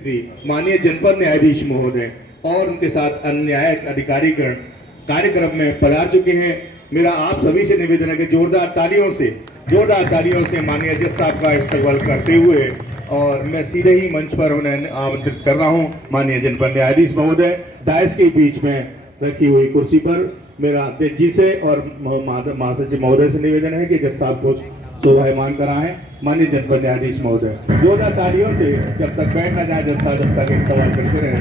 माननीय जनपद न्यायाधीश महोदय और उनके साथ अन्य न्यायिक अधिकारीगण कार्यक्रम में पधार चुके हैं। मेरा आप सभी से निवेदन है कि जोरदार तालियों से माननीय जज साहब का इस्तकबाल करते हुए और मैं सीधे ही मंच पर उन्हें आमंत्रित कर रहा हूं। माननीय जनपद न्यायाधीश महोदय डायस के बीच में रखी हुई कुर्सी पर मेरा अध्यक्ष जी से और महासचिव महोदय से निवेदन है कि जज साहब को शोभायमान कराएं। माननीय जनपद न्यायाधीश महोदय जोरदार तालियों से जब तक बैठ ना जाए जज साहब जब तक इस्तेमाल करते रहे।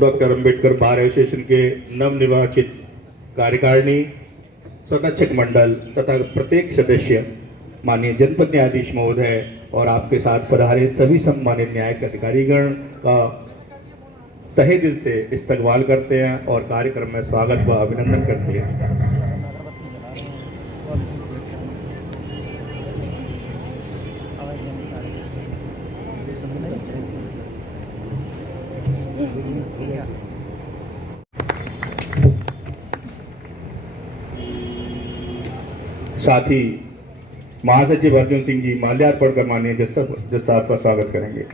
डॉक्टर अंबेडकर बार एसोसिएशन के नवनिर्वाचित कार्यकारिणी, संरक्षक मंडल तथा प्रत्येक सदस्य, माननीय जनपद न्यायाधीश महोदय और आपके साथ पधारे सभी सम्मानित न्यायिक अधिकारीगण का तहे दिल से इस्तकबाल करते हैं और कार्यक्रम में स्वागत व अभिनंदन करते हैं। साथ ही महासचिव अर्जुन सिंह जी माल्यार्पण कर माननीय जज साहब का स्वागत करेंगे।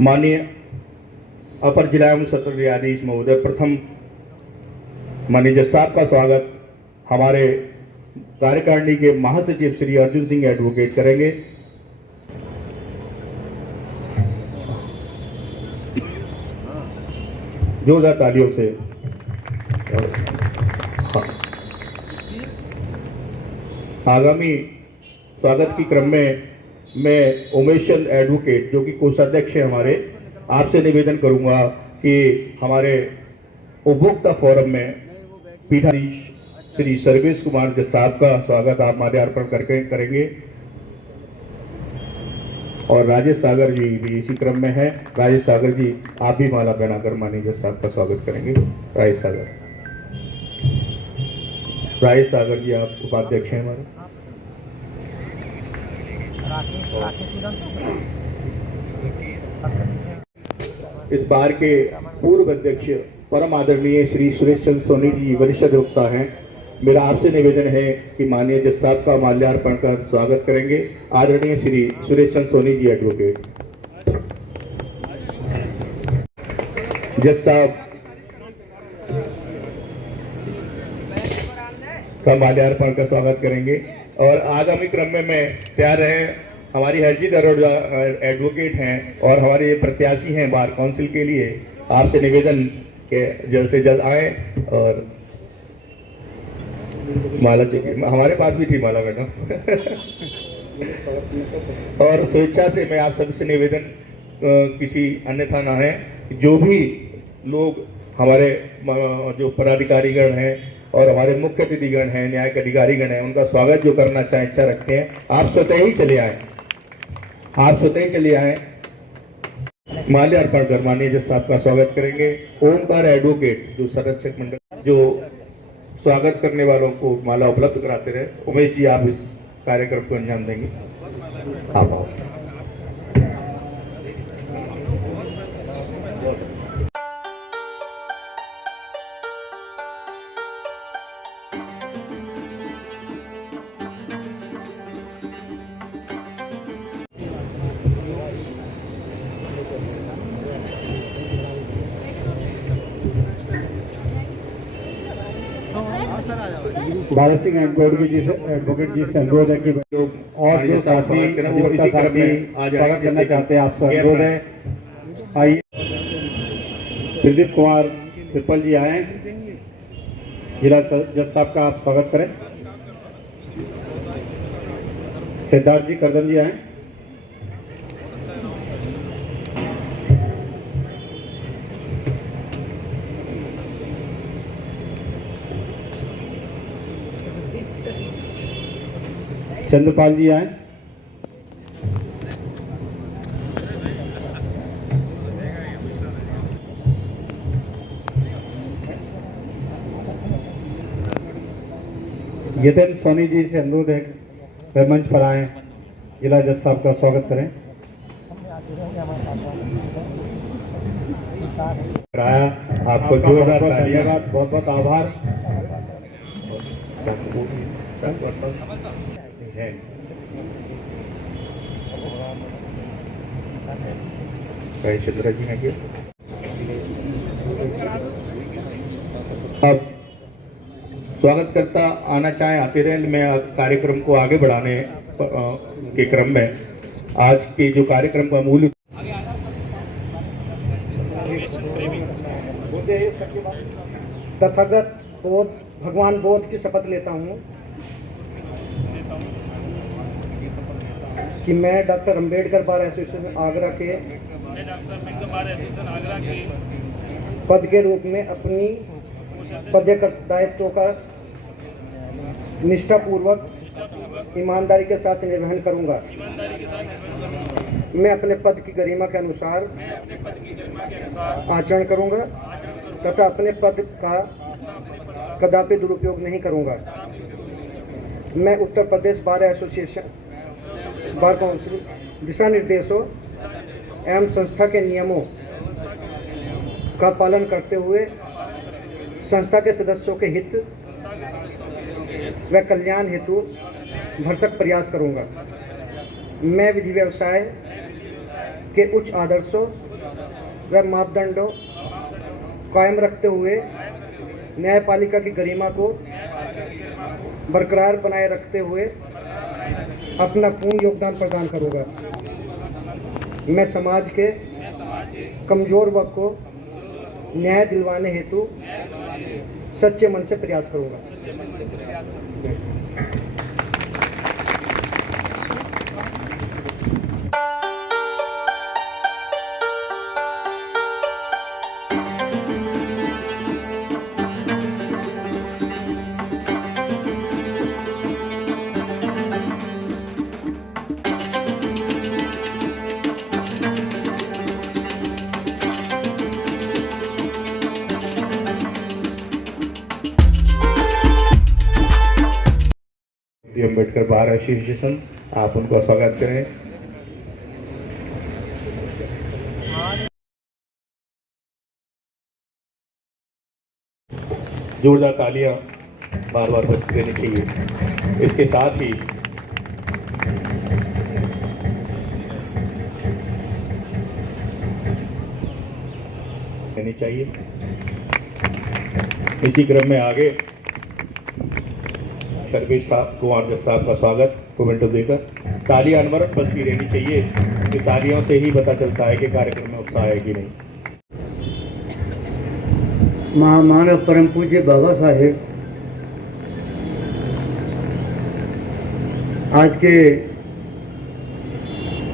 माननीय अपर जिला एवं सत्र न्यायाधीश महोदय प्रथम माननीय जज साहब का स्वागत हमारे कार्यकारिणी के महासचिव श्री अर्जुन सिंह एडवोकेट करेंगे। जोरदार तालियों से। आगामी स्वागत के क्रम में मैं उमेश चंद एडवोकेट जो कि कोषाध्यक्ष है हमारे, आपसे निवेदन करूंगा कि हमारे उपभोक्ता फोरम में पीठाधीश श्री सर्वेश कुमार जज साहब का स्वागत आप माल्यार्पण करके करेंगे और राजेश सागर जी भी इसी क्रम में है। राजेश सागर जी आप भी माला पहनाकर माननीय जज साहब का स्वागत करेंगे। राजेश सागर जी आप उपाध्यक्ष हैं हमारे। इस बार के पूर्व अध्यक्ष परम आदरणीय श्री सुरेश चंद्र सोनी जी वरिष्ठ अधिवक्ता हैं। मेरा आपसे निवेदन है कि माननीय जज साहब का माल्यार्पण कर स्वागत करेंगे। आदरणीय श्री सुरेश चंद्र सोनी जी एडवोकेट। जज साहब का माल्यार्पण का स्वागत करेंगे और आगामी क्रम में मैं तैयार रहे। हमारी हरजीत अरोड़ा एडवोकेट हैं और हमारे प्रत्याशी हैं बार काउंसिल के लिए। आपसे निवेदन के जल्द से जल्द आए और माला चाहिए, हमारे पास भी थी माला मैडम और स्वेच्छा से मैं आप सभी से निवेदन किसी अन्यथा ना है, जो भी लोग हमारे जो पदाधिकारीगण हैं और हमारे मुख्य अतिथिगण हैं, न्यायिक अधिकारीगण हैं, उनका स्वागत जो करना चाहे इच्छा रखते हैं, आप स्वतः ही चले आए। माल्यार्पण कर माननीय जज साहब का स्वागत करेंगे। ओमकार एडवोकेट जो संरक्षक मंडल जो स्वागत करने वालों को माला उपलब्ध कराते रहे। उमेश जी आप इस कार्यक्रम को अंजाम देंगे। आप आओ। भारत सिंह एडवोकेट जी से अनुरोध है कि और जो साथी स्वागत करना चाहते हैं आपसे अनुरोध है, आइए। प्रदीप कुमार पिपल जी आए। जिला जज साहब का आप स्वागत करें। सिद्धार्थ जी करदम जी आए। चंद्रपाल जी आए। यतन सोनी जी से अनुरोध है वह मंच पर आए, जिला जज साहब का स्वागत करें। कराया आपको जोरदार तालियां। धन्यवाद, बहुत बहुत आभार। चंद्रा जी हैं क्या? अब स्वागत करता आना चाहे आते रहे। मैं कार्यक्रम को आगे बढ़ाने के क्रम में आज के जो कार्यक्रम का मूल तथागत बोध भगवान बोध की शपथ लेता हूँ कि मैं doctor Ambedkar bar association Agra के पद के रूप में अपनी पदक दायित्वों का निष्ठापूर्वक ईमानदारी के साथ निर्वहन करूंगा। मैं अपने पद की गरिमा के अनुसार आचरण करूंगा तथा अपने पद का कदापि दुरुपयोग नहीं करूंगा। मैं Uttar Pradesh bar association bar council दिशा निर्देशों एवं संस्था के नियमों का पालन करते हुए संस्था के सदस्यों के हित व कल्याण हेतु भरसक प्रयास करूंगा। मैं विधि व्यवसाय के उच्च आदर्शों व मापदंडों कायम रखते हुए न्यायपालिका की गरिमा को बरकरार बनाए रखते हुए अपना पूर्ण योगदान प्रदान करूंगा। मैं समाज के कमजोर वर्ग को न्याय दिलवाने हेतु सच्चे मन से प्रयास करूंगा। अंबेडकर बार एसोसिएशन, आप उनका स्वागत करें। जोरदार तालियां बार बार बजती रहनी चाहिए। इसके साथ ही रहनी चाहिए। इसी क्रम में आगे सर्वेश कुमार जज साहब का स्वागत कमेंटो देकर तालियां अनवरत बजती रहनी चाहिए कि तालियों से ही पता चलता है कि कार्यक्रम में उत्साह है कि नहीं। महामानव परम पूज्य बाबा साहेब आज के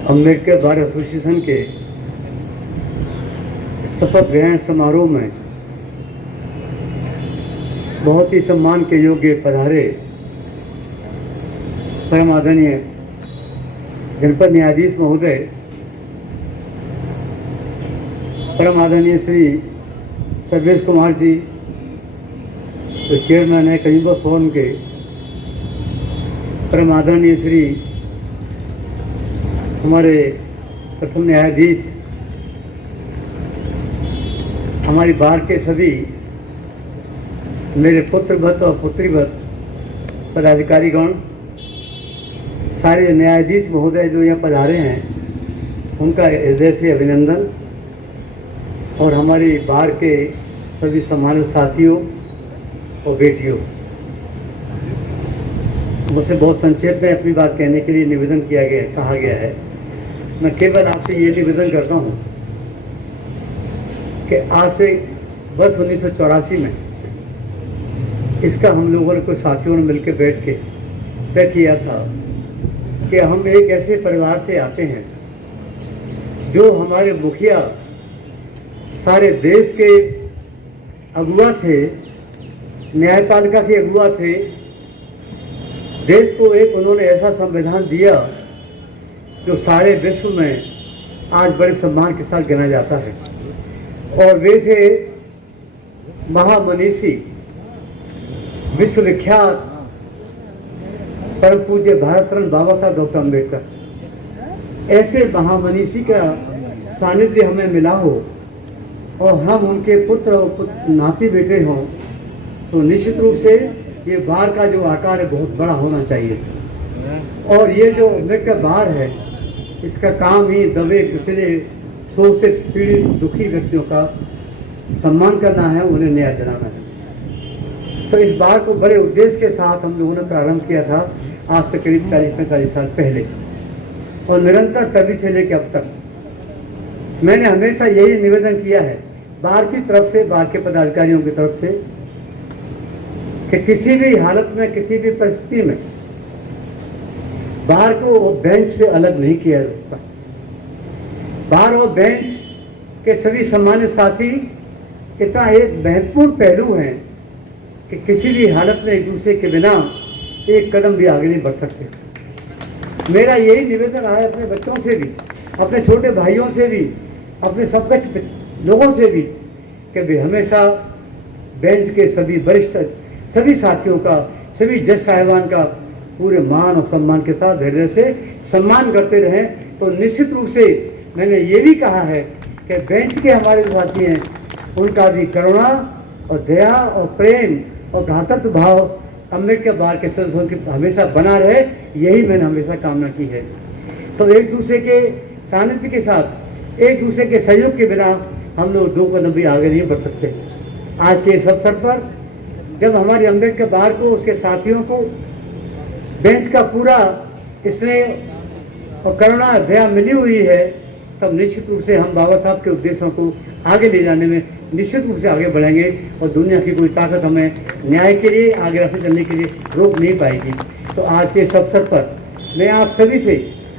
अम्बेडकर बार एसोसिएशन के शपथ ग्रहण समारोह में बहुत ही सम्मान के योग्य पधारे परम आदरणीय जनपद न्यायाधीश महोदय, परम आदरणीय श्री सर्वेश कुमार जी जो चेयरमैन है कंज्यूमर फोरम के, परम आदरणीय श्री हमारे प्रथम न्यायाधीश, हमारी बार के सभी मेरे पुत्रवत और पुत्रीवत पदाधिकारीगण, सारे न्यायाधीश महोदय जो यहाँ पधारे हैं उनका हृदय से अभिनंदन, और हमारी बार के सभी सम्मानित साथियों और बेटियों, मुझसे बहुत संक्षेप में अपनी बात कहने के लिए निवेदन कहा गया है। मैं केवल आपसे ये निवेदन करता हूँ कि आज से वर्ष 1984 में इसका हम लोगों ने कुछ साथियों ने मिलकर बैठ के तय किया था कि हम एक ऐसे परिवार से आते हैं जो हमारे मुखिया सारे देश के अगुआ थे, न्यायपालिका के अगुआ थे। देश को एक उन्होंने ऐसा संविधान दिया जो सारे विश्व में आज बड़े सम्मान के साथ गिना जाता है। और वे थे महामनीषी, विश्वविख्यात परम पूज्य भारत रत्न बाबा साहब डॉक्टर अम्बेडकर। ऐसे महामनीषी का सानिध्य हमें मिला हो और हम उनके पुत्र और नाती बेटे हों तो निश्चित रूप से ये बार का जो आकार है बहुत बड़ा होना चाहिए। और ये जो अम्बेडकर बार है, इसका काम ही दबे पिछले शोक से पीड़ित दुखी व्यक्तियों का सम्मान करना है, उन्हें न्याय दिलाना है। तो इस बार को बड़े उद्देश्य के साथ हम लोगों ने प्रारंभ किया था आज से करीब 40-45 साल पहले, और निरंतर तभी से लेकर अब तक मैंने हमेशा यही निवेदन किया है बार की तरफ से, बार के पदाधिकारियों की तरफ से, कि किसी भी हालत में, किसी भी परिस्थिति में बार को बेंच से अलग नहीं किया जा सकता। बार और बेंच के सभी सम्मानित साथी इतना एक महत्वपूर्ण पहलू है कि किसी भी हालत में एक दूसरे के बिना एक कदम भी आगे नहीं बढ़ सकते। मेरा यही निवेदन है अपने बच्चों से भी, अपने छोटे भाइयों से भी, अपने सबकक्ष लोगों से भी, कि वे हमेशा बेंच के सभी वरिष्ठ सभी साथियों का, सभी जज साहिबान का पूरे मान और सम्मान के साथ धैर्य से सम्मान करते रहें। तो निश्चित रूप से मैंने ये भी कहा है कि बेंच के हमारे जो साथी हैं उनका भी करुणा और दया और प्रेम और भ्रातृत्व भाव अम्बेडकर बार के सदस्यों की हमेशा बना रहे, यही मैंने हमेशा कामना की है। तो एक दूसरे के सानिध्य के साथ, एक दूसरे के सहयोग के बिना हम लोग दो कदम भी आगे नहीं बढ़ सकते। आज के इस अवसर पर जब हमारे अम्बेडकर बार को, उसके साथियों को बेंच का पूरा स्नेह और करुणा दया मिली हुई है, तब निश्चित रूप से हम बाबा साहब के उपदेशों को आगे ले जाने में निश्चित रूप से आगे बढ़ेंगे और दुनिया की कोई ताकत हमें न्याय के लिए आगे रास्ते चलने के लिए रोक नहीं पाएगी। तो आज के इस अवसर पर मैं आप सभी से,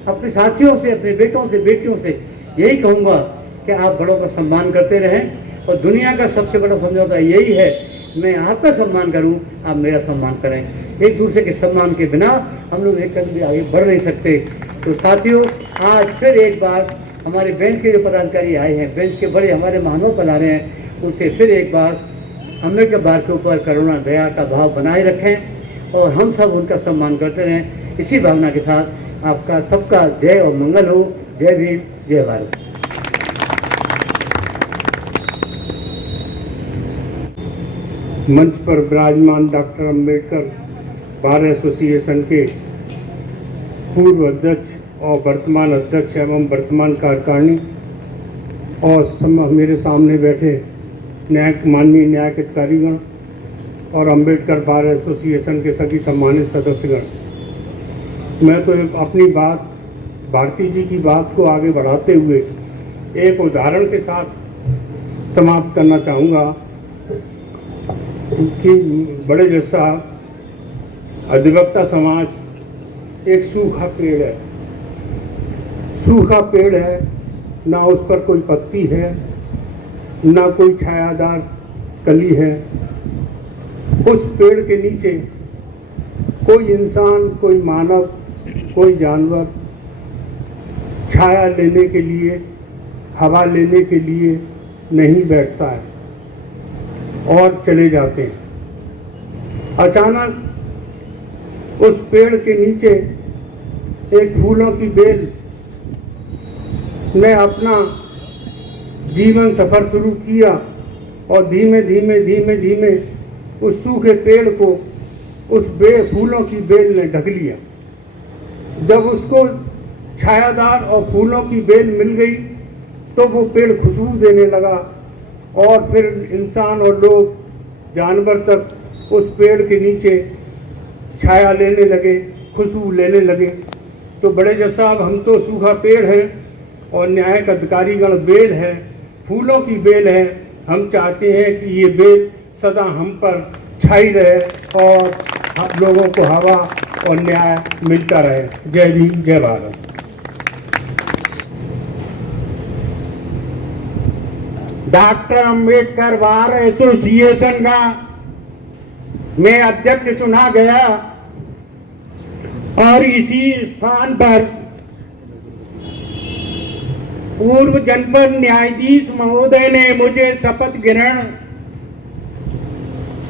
अपने साथियों से, अपने बेटों से, बेटियों से यही कहूँगा कि आप बड़ों का सम्मान करते रहें। और दुनिया का सबसे बड़ा समझौता यही है, मैं आपका सम्मान करूं, आप मेरा सम्मान करें। एक दूसरे के सम्मान के बिना हम लोग एक कदम भी आगे बढ़ नहीं सकते। तो साथियों, आज फिर एक बार हमारे बेंच के जो पदाधिकारी आए हैं, बेंच के बड़े हमारे महानुभाव पधारे हैं, उनसे फिर एक बार अम्बेडकर बार के ऊपर करुणा दया का भाव बनाए रखें और हम सब उनका सम्मान करते रहें। इसी भावना के साथ आपका सबका जय और मंगल हो। जय भीम, जय भारत। मंच पर विराजमान डॉक्टर अम्बेडकर बार एसोसिएशन के पूर्व अध्यक्ष और वर्तमान अध्यक्ष एवं वर्तमान कार्यकारिणी और मेरे सामने बैठे माननीय न्यायिक अधिकारीगण और अम्बेडकर बार एसोसिएशन के सभी सम्मानित सदस्यगण, मैं तो अपनी बात, भारती जी की बात को आगे बढ़ाते हुए एक उदाहरण के साथ समाप्त करना चाहूँगा कि बड़े जैसा अधिवक्ता समाज एक सूखा पेड़ है, सूखा पेड़ है, ना उस पर कोई पत्ती है, ना कोई छायादार कली है। उस पेड़ के नीचे कोई इंसान, कोई मानव, कोई जानवर छाया लेने के लिए, हवा लेने के लिए नहीं बैठता है और चले जाते हैं। अचानक उस पेड़ के नीचे एक फूलों की बेल ने अपना जीवन सफर शुरू किया और धीमे धीमे धीमे धीमे उस सूखे पेड़ को उस फूलों की बेल ने ढक लिया। जब उसको छायादार और फूलों की बेल मिल गई तो वो पेड़ खुशबू देने लगा और फिर इंसान और लोग, जानवर तक उस पेड़ के नीचे छाया लेने लगे, खुशबू लेने लगे। तो बड़े जज साहब, हम तो सूखा पेड़ हैं और न्यायिक अधिकारीगण बेल है, फूलों की बेल है। हम चाहते हैं कि ये बेल सदा हम पर छाई रहे और आप लोगों को हवा और न्याय मिलता रहे। जय भीम, जय Bharat. Doctor Ambedkar bar association का मैं अध्यक्ष चुना गया और इसी स्थान पर पूर्व जनपद न्यायाधीश महोदय ने मुझे शपथ ग्रहण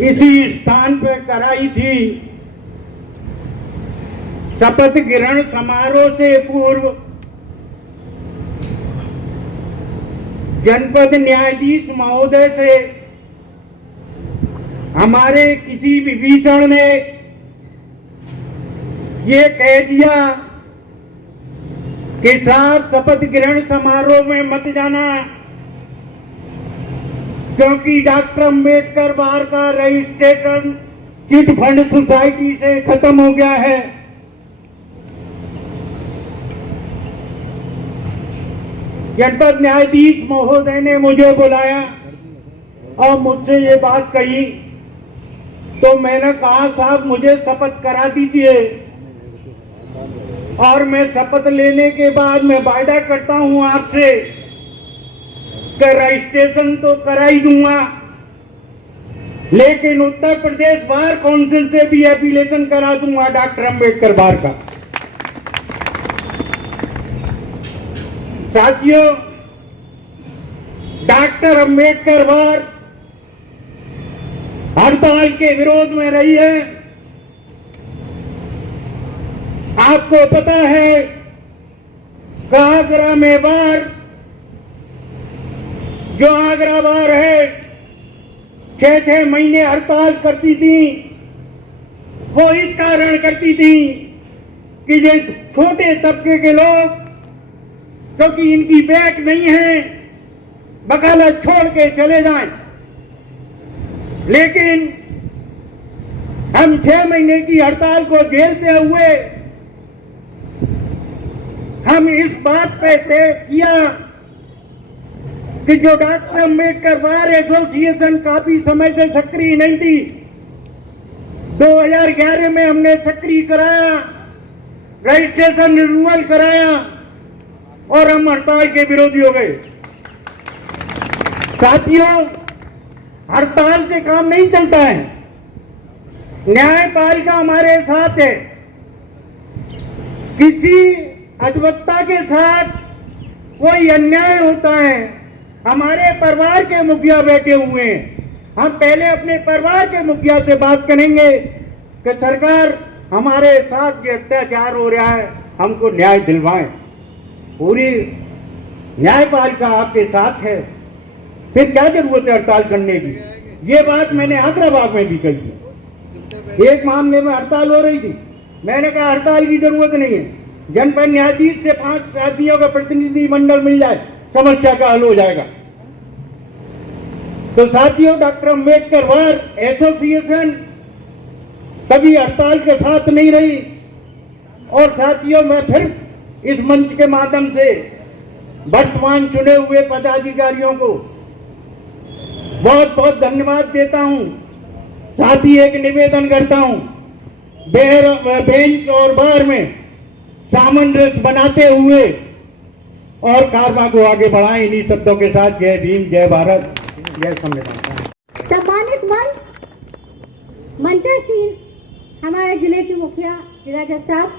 इसी स्थान पर कराई थी। शपथ ग्रहण समारोह से पूर्व जनपद न्यायाधीश महोदय से हमारे किसी विभीषण ने ये कह दिया कि साहब शपथ ग्रहण समारोह में मत जाना, क्योंकि डॉक्टर अंबेडकर बार का रजिस्ट्रेशन चिट फंड सोसाइटी से खत्म हो गया है। जनपद न्यायाधीश महोदय ने मुझे बुलाया और मुझसे ये बात कही, तो मैंने कहा साहब मुझे शपथ करा दीजिए और मैं शपथ लेने के बाद मैं वायदा करता हूं आपसे कि रजिस्ट्रेशन तो करा ही दूंगा, लेकिन उत्तर प्रदेश बार काउंसिल से भी एफिलिएशन करा दूंगा डॉक्टर अंबेडकर बार का। साथियों, डॉक्टर अंबेडकर बार हड़ताल के विरोध में रही है। आपको पता है कि आगरा में बार, जो आगरा बार है, 6-6 महीने हड़ताल करती थी। वो इस कारण करती थी कि ये छोटे तबके के लोग, क्योंकि इनकी बैक नहीं है, वकालत छोड़ के चले जाएं। लेकिन हम 6 महीने की हड़ताल को झेलते हुए हम इस बात पे तय किया कि जो डॉक्टर अंबेडकर बार एसोसिएशन काफी समय से सक्रिय नहीं थी, 2011 में हमने सक्रिय कराया, रजिस्ट्रेशन रिन्यूअल कराया और हम हड़ताल के विरोधी हो गए। साथियों, हड़ताल से काम नहीं चलता है। न्यायपालिका हमारे साथ है। किसी अधिवक्ता के साथ कोई अन्याय होता है, हमारे परिवार के मुखिया बैठे हुए हैं, हम पहले अपने परिवार के मुखिया से बात करेंगे कि सरकार हमारे साथ जो अत्याचार हो रहा है हमको न्याय दिलवाएं। पूरी न्यायपालिका आपके साथ है, फिर क्या जरूरत है हड़ताल करने की। ये बात मैंने हैदराबाद में भी कही थी। एक मामले में हड़ताल हो रही थी, मैंने कहा हड़ताल की जरूरत नहीं है, जनपद न्यायाधीश से 5 आदमियों का प्रतिनिधि मंडल मिल जाए, समस्या का हल हो जाएगा। तो साथियों, डॉक्टर अंबेडकर बार एसोसिएशन कभी हड़ताल के साथ नहीं रही। और साथियों, मैं फिर इस मंच के माध्यम से वर्तमान चुने हुए पदाधिकारियों को बहुत बहुत धन्यवाद देता हूं। साथ ही एक निवेदन करता हूं, बेंच और बार में सामंजस्य बनाते हुए और कारवां को आगे बढ़ाएं। इन्हीं शब्दों के साथ जय भीम, जय भारत, जय संविधान। सम्मानित मंचासीन हमारे जिले के मुखिया, जिला जज साहब,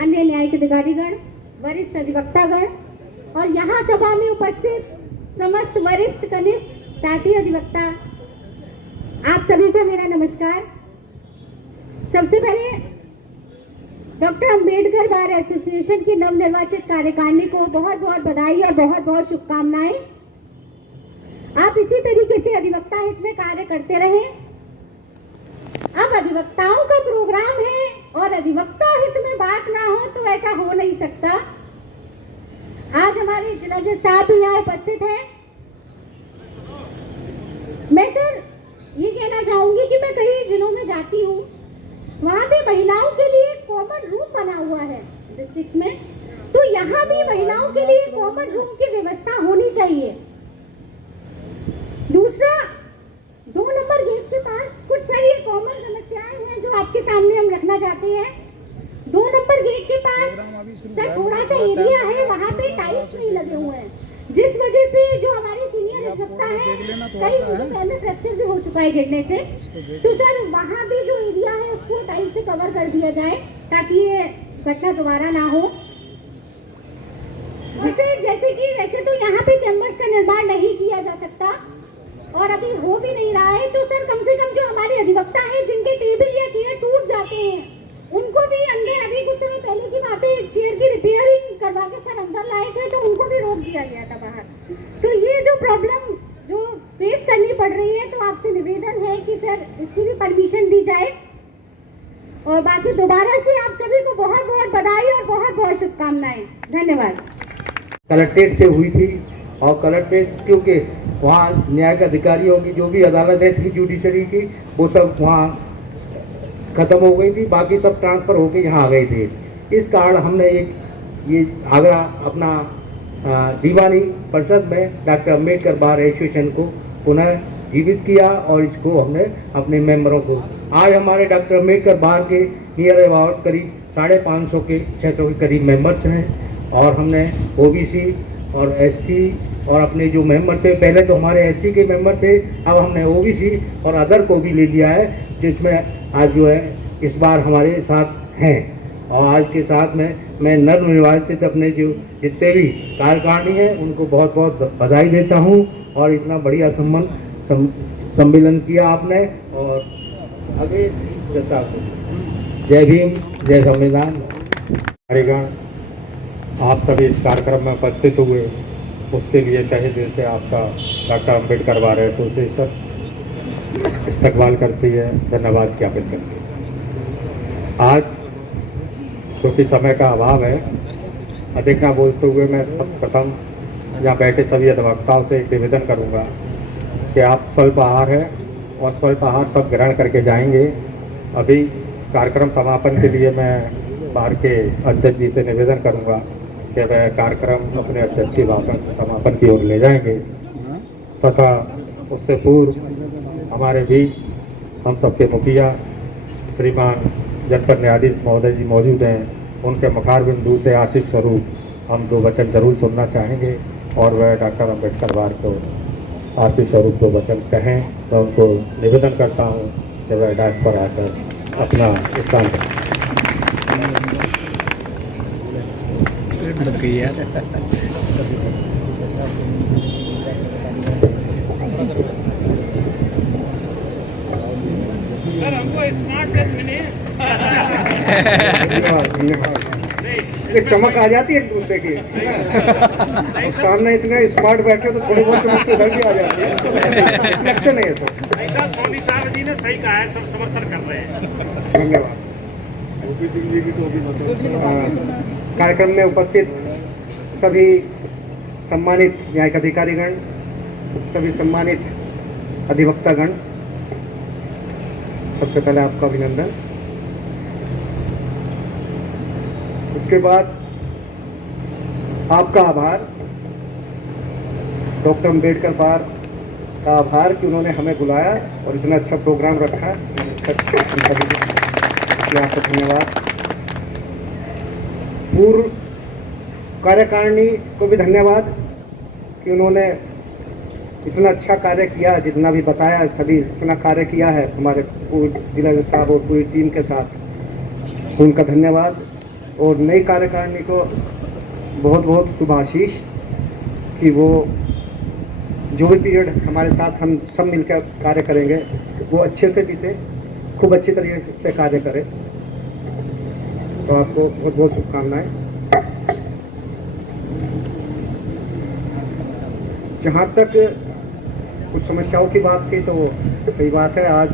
अन्य न्यायिक अधिकारीगण, वरिष्ठ अधिवक्तागण और यहाँ सभा में उपस्थित समस्त वरिष्ठ कनिष्ठ साथी अधिवक्ता, आप सभी को मेरा नमस्कार। सबसे पहले डॉक्टर अंबेडकर बार एसोसिएशन की नवनिर्वाचित कार्यकारिणी को बहुत बहुत बधाई और बहुत बहुत शुभकामनाएं। आप इसी तरीके से अधिवक्ता हित में कार्य करते रहें। अब अधिवक्ताओं का प्रोग्राम है और अधिवक्ता हित में बात ना हो तो ऐसा हो नहीं सकता। आज हमारे जिला जज साहब भी यहाँ उपस्थित है। मैं सर ये कहना चाहूंगी कि मैं कई जिलों में जाती हूँ, वहाँ पे महिलाओं के लिए कॉमन रूम बना हुआ है डिस्ट्रिक्ट में, तो यहाँ भी महिलाओं के लिए कॉमन रूम की व्यवस्था होनी चाहिए। दूसरा, 2 नंबर गेट के पास कुछ सारी कॉमन समस्याएं हैं जो आपके सामने हम रखना चाहते हैं। 2 नंबर गेट के पास सर थोड़ा सा एरिया है, वहाँ पे टाइल्स नहीं लगे हुए हैं, जिस वजह से जो हमारे सीनियर अधिवक्ता है कई उनको पहले फ्रैक्चर भी हो चुका है गिरने से। तो सर वहाँ भी जो एरिया है उसको टाइल्स से कवर कर दिया जाए ताकि ये घटना दोबारा ना हो। जैसे कि वैसे तो यहाँ पे चैम्बर्स का निर्माण नहीं किया जा सकता और अभी हो भी नहीं रहा है, तो सर कम से कम जो हमारे अधिवक्ता हैं जिनके टेबल या चेयर टूट जाते हैं उनको भी अंदर, अभी कुछ समय पहले की बात है, चेयर की रिपेयरिंग करवा के सर अंदर लाए थे तो उनको भी रोक दिया गया था बाहर। तो ये जो प्रॉब्लम जो फेस करनी पड़ रही है, तो आपसे निवेदन है कि सर इसकी भी परमिशन दी जाए। और बाकी दोबारा से आप सभी को बहुत बहुत बधाई और बहुत बहुत शुभकामनाएं। धन्यवाद। कलेक्ट्रेट से हुई थी और कलेक्ट्रेट क्योंकि वहाँ न्यायिक अधिकारियों की जो भी अदालतें थी जुडिशरी की वो सब वहाँ खत्म हो गई थी, बाकी सब ट्रांसफ़र होके यहाँ आ गए थे। इस कारण हमने ये आगरा अपना दीवानी परिषद में डॉक्टर अम्बेडकर बार एसोसिएशन को पुनः जीवित किया और इसको हमने अपने मेंबरों को, आज हमारे डॉक्टर अम्बेडकर बार के नियर अबाउट करीब 550 के 600 के करीब मेंबर्स हैं और हमने ओबीसी और एसटी और अपने जो मेंबर थे, पहले तो हमारे एससी के मेंबर थे, अब हमने ओबीसी और अदर को भी ले लिया है, जिसमें आज जो है इस बार हमारे साथ हैं। और आज के साथ में मैं नवनिर्वाचित अपने जो जितने भी कार्यकारिणी हैं उनको बहुत बहुत बधाई देता हूं और इतना बढ़िया सम्मेलन किया आपने। और आगे जय भीम, जय संविधान। कार्यगण आप सभी इस कार्यक्रम में उपस्थित हुए उसके लिए तहे दिल से आपका डॉक्टर अम्बेडकर बार एसोसिएशन इस्तकबाल करती है, धन्यवाद ज्ञापित करती है। आज क्योंकि समय का अभाव है, अधिक न बोलते हुए मैं प्रथम यहाँ बैठे सभी अधिवक्ताओं से एक निवेदन करूँगा कि आप स्वल्प आहार है और स्वल्प आहार सब ग्रहण करके जाएंगे। अभी कार्यक्रम समापन के लिए मैं बार के अध्यक्ष जी से निवेदन करूँगा कि वह कार्यक्रम अपने अध्यक्षीय भाषण से समापन की ओर ले जाएंगे तथा उससे पूर्व हमारे भी हम सबके मुखिया श्रीमान जनपद न्यायाधीश महोदय जी मौजूद हैं, उनके मुखार बिंदु से आशीष स्वरूप हम 2 वचन जरूर सुनना चाहेंगे और वह डॉक्टर अम्बेडकर बार को आशीष स्वरूप 2 वचन कहें। मैं उनको निवेदन करता हूँ कि वह डायस पर आकर अपना स्थान ये चमक आ जाती है एक दूसरे की। सामने इतने स्मार्ट बैठे तो थोड़ी बहुत चमक तो इधर भी आ जाती है। रिफ्लेक्शन है ये तो। सोनी साहब जी ने सही कहा है, सब समर्थन कर रहे हैं। धन्यवाद। कार्यक्रम में उपस्थित सभी सम्मानित न्यायिक अधिकारीगण, सभी सम्मानित अधिवक्तागण, सबसे पहले आपका अभिनंदन। उसके बाद आपका आभार, डॉक्टर अम्बेडकर बार का आभार कि उन्होंने हमें बुलाया और इतना अच्छा प्रोग्राम रखा। आपका धन्यवाद। पूर्व कार्यकारिणी को भी धन्यवाद कि उन्होंने इतना अच्छा कार्य किया, जितना भी बताया सभी इतना कार्य किया है हमारे पूरे जिला साहब और पूरी टीम के साथ, उनका धन्यवाद। और नई कार्यकारिणी को बहुत बहुत शुभाशीष कि वो जो भी पीरियड हमारे साथ हम सब मिलकर कार्य करेंगे वो अच्छे से बीते, खूब अच्छी तरीके से कार्य करें। तो आपको बहुत बहुत शुभकामनाएं। जहाँ तक कुछ समस्याओं की बात थी तो सही बात है, आज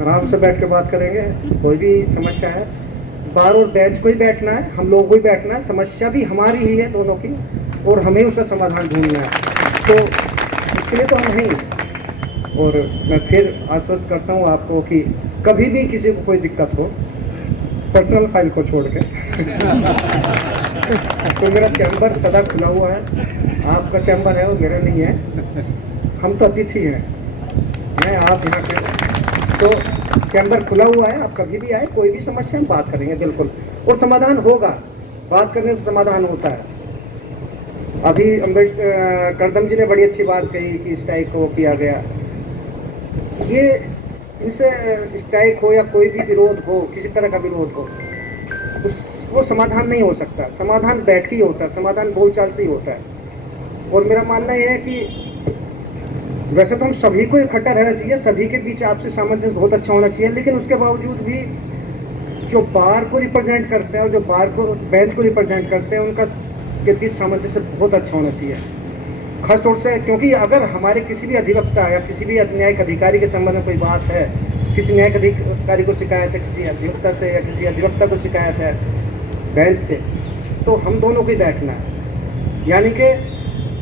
आराम से बैठ के बात करेंगे। कोई भी समस्या है, बार और बेंच को ही बैठना है, हम लोगों को ही बैठना है। समस्या भी हमारी ही है दोनों की और हमें उसका समाधान ढूंढना है, तो इसके लिए तो हम नहीं। और मैं फिर आश्वस्त करता हूँ आपको कि कभी भी किसी को कोई दिक्कत हो, पर्सनल फाइल को छोड़ के तो मेरा चैम्बर सदा खुला हुआ है। आपका चैम्बर है वो मेरा नहीं है, हम तो अतिथि हैं। हैं, आप यहाँ के, तो चैम्बर खुला हुआ है, आप कभी भी आए, कोई भी समस्या हम बात करेंगे बिल्कुल, और समाधान होगा। बात करने से समाधान होता है। अभी करदम जी ने बड़ी अच्छी बात कही कि स्ट्राइक को किया गया। ये इनसे स्ट्राइक हो या कोई भी विरोध हो, किसी तरह का विरोध हो, वो समाधान नहीं हो सकता। समाधान बैठ के ही होता है, समाधान बोलचाल से ही होता है। और मेरा मानना यह है कि वैसे तो हम सभी को इकट्ठा रहना चाहिए, सभी के बीच आपसी सामंजस्य बहुत अच्छा होना चाहिए, लेकिन उसके बावजूद भी जो बार को रिप्रेजेंट करते हैं और जो बार को बेंच को रिप्रेजेंट करते हैं, उनका के बीच सामंजस्य बहुत अच्छा होना चाहिए। खासतौर से क्योंकि अगर हमारे किसी भी अधिवक्ता या किसी भी न्यायिक अधिकारी के संबंध में कोई बात है, किसी न्यायिक अधिकारी को शिकायत है, किसी अधिवक्ता से या किसी अधिवक्ता को शिकायत है बेंच से, तो हम दोनों को ही बैठना है। यानी कि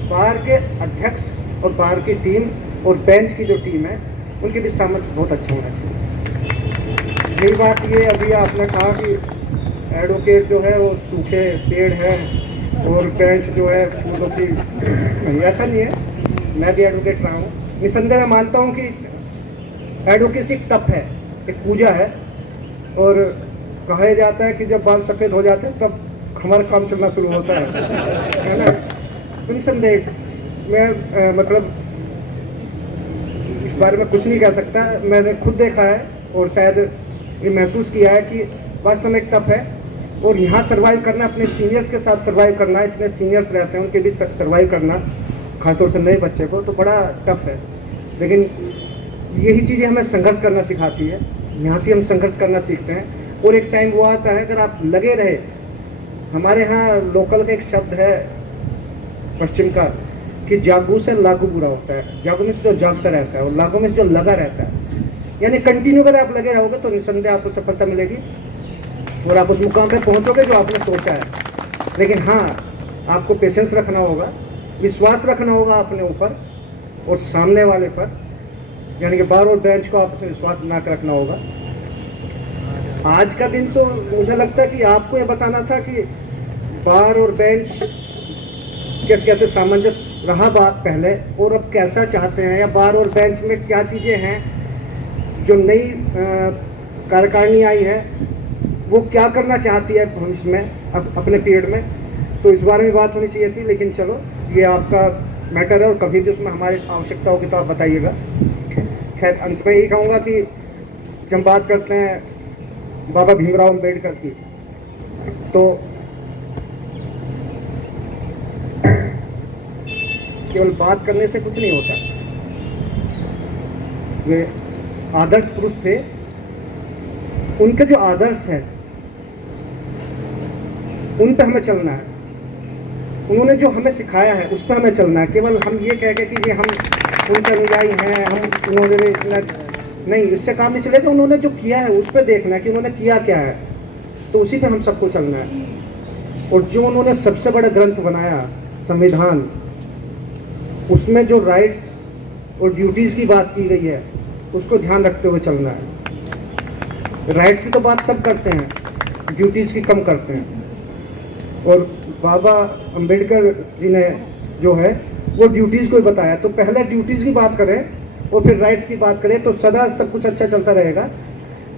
बार के अध्यक्ष और बार की टीम और बेंच की जो टीम है, उनके बीच सामंजस्य बहुत अच्छा होना चाहिए। यही बात ये अभी आपने कहा कि एडवोकेट जो है वो सूखे पेड़ है और बेंच जो है फूलों की, ऐसा नहीं है। मैं भी एडवोकेट रहा हूँ, निसंदेह मैं मानता हूँ कि एडवोकेसी एक तप है, एक पूजा है, और कहा जाता है कि जब बाल सफ़ेद हो जाते हैं तब हमारा काम चलना शुरू होता है ना। तो निसंदेह मैं मतलब इस बारे में कुछ नहीं कह सकता। मैंने खुद देखा है और शायद ये महसूस किया है कि वास्तव में एक तप है, और यहाँ सर्वाइव करना, अपने सीनियर्स के साथ सर्वाइव करना, इतने सीनियर्स रहते हैं उनके बीच सर्वाइव करना, खासतौर से नए बच्चे को, तो बड़ा टफ है। लेकिन यही चीज़ें हमें संघर्ष करना सिखाती है, यहाँ से हम संघर्ष करना सीखते हैं। और एक टाइम वो आता है, अगर आप लगे रहे, हमारे यहाँ लोकल का एक शब्द है पश्चिम का कि जागू से लागू बुरा होता है। जागू में से जो जागता रहता है और लागू में से जो लगा रहता है, यानी कंटिन्यू अगर आप लगे रहोगे तो निसंदेह आपको सफलता मिलेगी और आप उस मुकाम पे पहुंचोगे जो आपने सोचा है। लेकिन हाँ, आपको पेशेंस रखना होगा, विश्वास रखना होगा अपने ऊपर और सामने वाले पर, यानी कि बार और बेंच को आपसे विश्वास बना कर रखना होगा। आज का दिन तो मुझे लगता है कि आपको ये बताना था कि बार और बेंच के कैसे सामंजस्य रहा बात पहले और अब कैसा चाहते हैं, या बार और बेंच में क्या चीज़ें हैं जो नई कार्यकारिणी आई है वो क्या करना चाहती है भविष्य में अपने पीरियड में। तो इस बारे में बात होनी चाहिए थी, लेकिन चलो ये आपका मैटर है और कभी भी उसमें हमारी आवश्यकता होगी तो आप बताइएगा। खैर, अंत में यही कहूँगा कि जब बात करते हैं बाबा भीमराव अम्बेडकर की, तो केवल बात करने से कुछ नहीं होता। वे आदर्श पुरुष थे, उनके जो आदर्श हैं उन पर हमें चलना है, उन्होंने जो हमें सिखाया है उस पर हमें चलना है। केवल हम ये कह के कि ये हम उनके अनुयायी हैं, हम उन्होंने इतना नहीं, इससे काम नहीं चलेगा। उन्होंने जो किया है उस पर देखना है कि उन्होंने किया क्या है, तो उसी पे हम सबको चलना है। और जो उन्होंने सबसे बड़ा ग्रंथ बनाया संविधान, उसमें जो राइट्स और ड्यूटीज़ की बात की गई है उसको ध्यान रखते हुए चलना है। राइट्स की तो बात सब करते हैं, ड्यूटीज़ की कम करते हैं। और बाबा अंबेडकर जी ने जो है वो ड्यूटीज़ को ही बताया, तो पहले ड्यूटीज़ की बात करें और फिर राइट्स की बात करें, तो सदा सब कुछ अच्छा चलता रहेगा।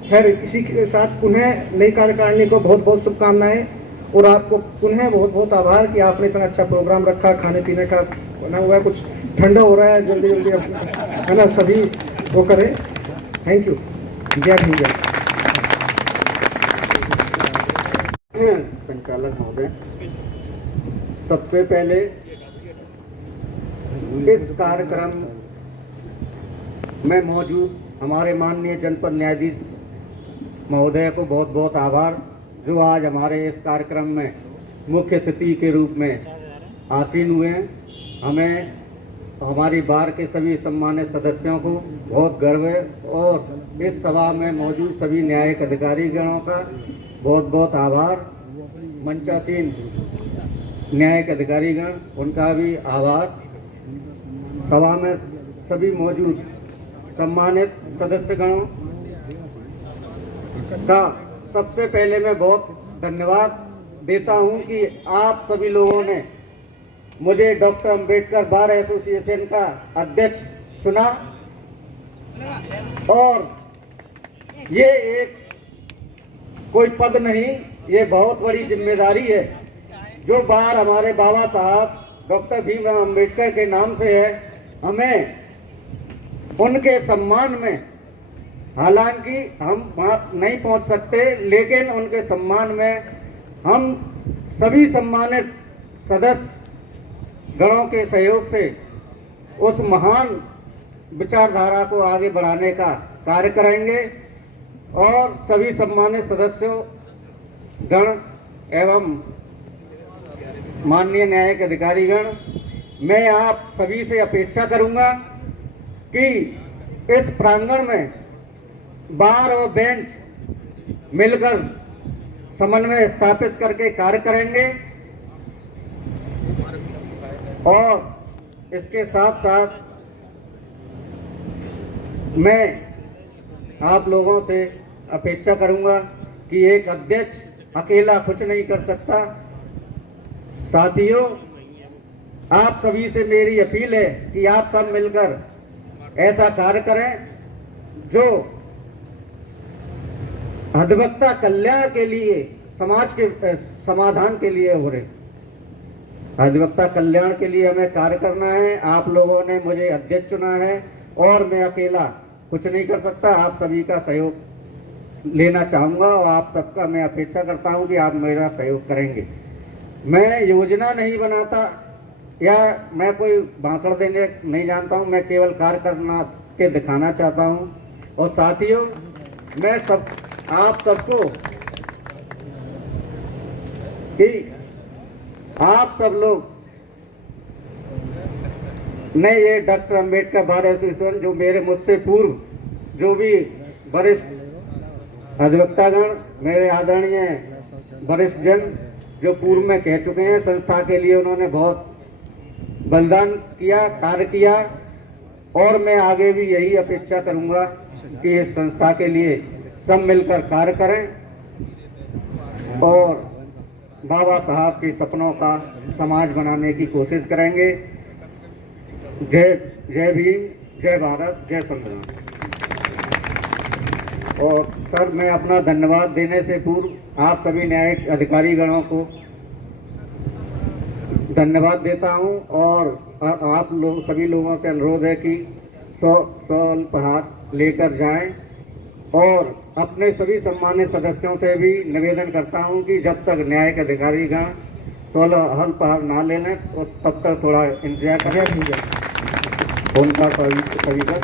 खैर, इसी के साथ पुनः नई कार्यकारिणी को बहुत बहुत शुभकामनाएं, और आपको पुनः बहुत बहुत आभार कि आपने इतना अच्छा प्रोग्राम रखा। खाने पीने का बना हुआ है, कुछ ठंडा हो रहा है, जल्दी जल्दी है ना, सभी वो करें। Thank you. जय हिंद। संचालक महोदय, सबसे पहले इस कार्यक्रम में मौजूद हमारे माननीय जनपद न्यायाधीश महोदय को बहुत बहुत आभार, जो आज हमारे इस कार्यक्रम में मुख्य अतिथि के रूप में आसीन हुए हैं। हमें हमारी बार के सभी सम्मानित सदस्यों को बहुत गर्व है, और इस सभा में मौजूद सभी न्यायिक अधिकारीगणों का बहुत बहुत आभार। मंचासीन न्यायिक अधिकारीगण, उनका भी आभार। सभा में सभी मौजूद सम्मानित सदस्यगणों का सबसे पहले मैं बहुत धन्यवाद देता हूं कि आप सभी लोगों ने मुझे डॉक्टर अंबेडकर बार एसोसिएशन का अध्यक्ष चुना, और ये एक कोई पद नहीं, ये बहुत बड़ी जिम्मेदारी है जो बार हमारे बाबा साहब डॉक्टर भीमराव अंबेडकर के नाम से है। हमें उनके सम्मान में, हालांकि हम वहाँ नहीं पहुँच सकते, लेकिन उनके सम्मान में हम सभी सम्मानित सदस्य गणों के सहयोग से उस महान विचारधारा को आगे बढ़ाने का कार्य करेंगे। और सभी सम्मानित सदस्यों गण एवं माननीय न्यायिक अधिकारीगण, मैं आप सभी से अपेक्षा करूंगा कि इस प्रांगण में बार और बेंच मिलकर समन्वय स्थापित करके कार्य करेंगे। और इसके साथ साथ मैं आप लोगों से अपेक्षा करूंगा कि एक अध्यक्ष अकेला कुछ नहीं कर सकता। साथियों, आप सभी से मेरी अपील है कि आप सब मिलकर ऐसा कार्य करें जो अधिवक्ता कल्याण के लिए, समाज के समाधान के लिए हो रहे। अधिवक्ता कल्याण के लिए हमें कार्य करना है। आप लोगों ने मुझे अध्यक्ष चुना है और मैं अकेला कुछ नहीं कर सकता। आप सभी का सहयोग लेना चाहूँगा और आप सबका मैं अपेक्षा करता हूँ कि आप मेरा सहयोग करेंगे। मैं योजना नहीं बनाता या मैं कोई भाषण देने नहीं जानता हूँ, मैं केवल कार्य करना के दिखाना चाहता हूँ। और साथियों, मैं आप सबको कि आप सब लोग ने ये डॉक्टर अंबेडकर बार एसोसिएशन, जो मेरे मुझसे पूर्व जो भी वरिष्ठ अधिवक्तागण, मेरे आदरणीय वरिष्ठ जन जो पूर्व में कह चुके हैं, संस्था के लिए उन्होंने बहुत बलिदान किया, कार्य किया। और मैं आगे भी यही अपेक्षा करूंगा कि इस संस्था के लिए सब मिलकर कार्य करें और बाबा साहब के सपनों का समाज बनाने की कोशिश करेंगे। जय जय भीम, जय भारत, जय संविधान। और सर, मैं अपना धन्यवाद देने से पूर्व आप सभी न्यायिक अधिकारीगणों को धन्यवाद देता हूं और आप लोग सभी लोगों से अनुरोध है कि स्वल्प हाथ लेकर जाएं। और अपने सभी सम्मानित सदस्यों से भी निवेदन करता हूं कि जब तक न्यायिक अधिकारीगण स्वल्प हाथ ना ले लें तब तक थोड़ा इंतजार करें। उनका सभी का